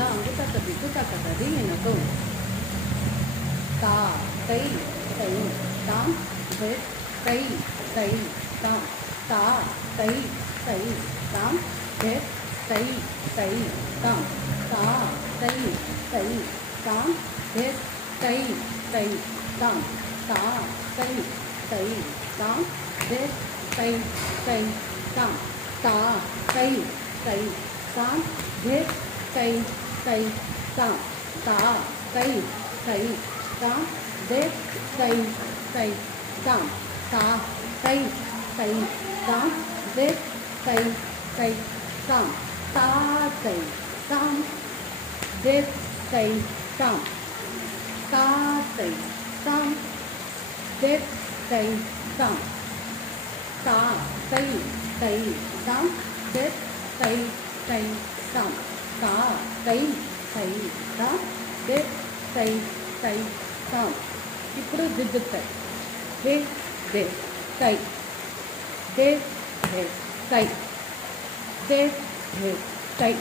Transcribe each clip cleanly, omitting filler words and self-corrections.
ला अंगुता बिगुता कदरी नगो ता तई तई ताम दे तई तई ताम ता तई तई ताम दे तई तई ताम ता तई तई ताम दे तई तई ताम ता तई तई ताम दे तई तई ताम ता तई तई ताम दे तई तई ताम ता तई तई ताम दे तई तई ताम ता तई तई ताम दे तई तई ताम ता तई ताम दे तई ताम ता तई ताम दे तई ताम ता तई तई ताम दे तई तई ताम ता तई तई ताम दे तई तई ताम ఇప్పుడు దిద్దుతాయి దే దే తై దే దే తై దే దే తై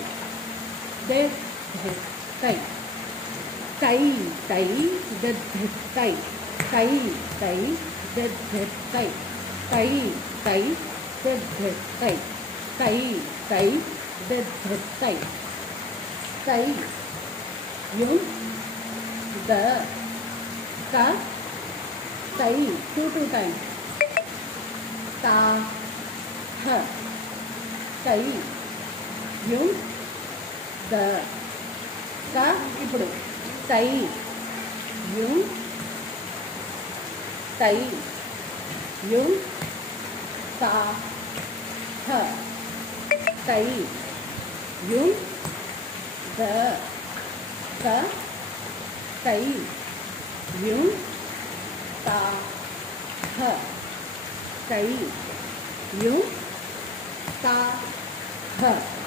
దే దే తై తై తై దే దే తై తై తై దే దే తై తై తై దే దే తై తై తై దే దే తై తై యు ద का तई टू टाइम ता ह तई यु द का इपड़ तई यु तई यु ता ह तई यु द का तई यु ता ह तई यु ता ह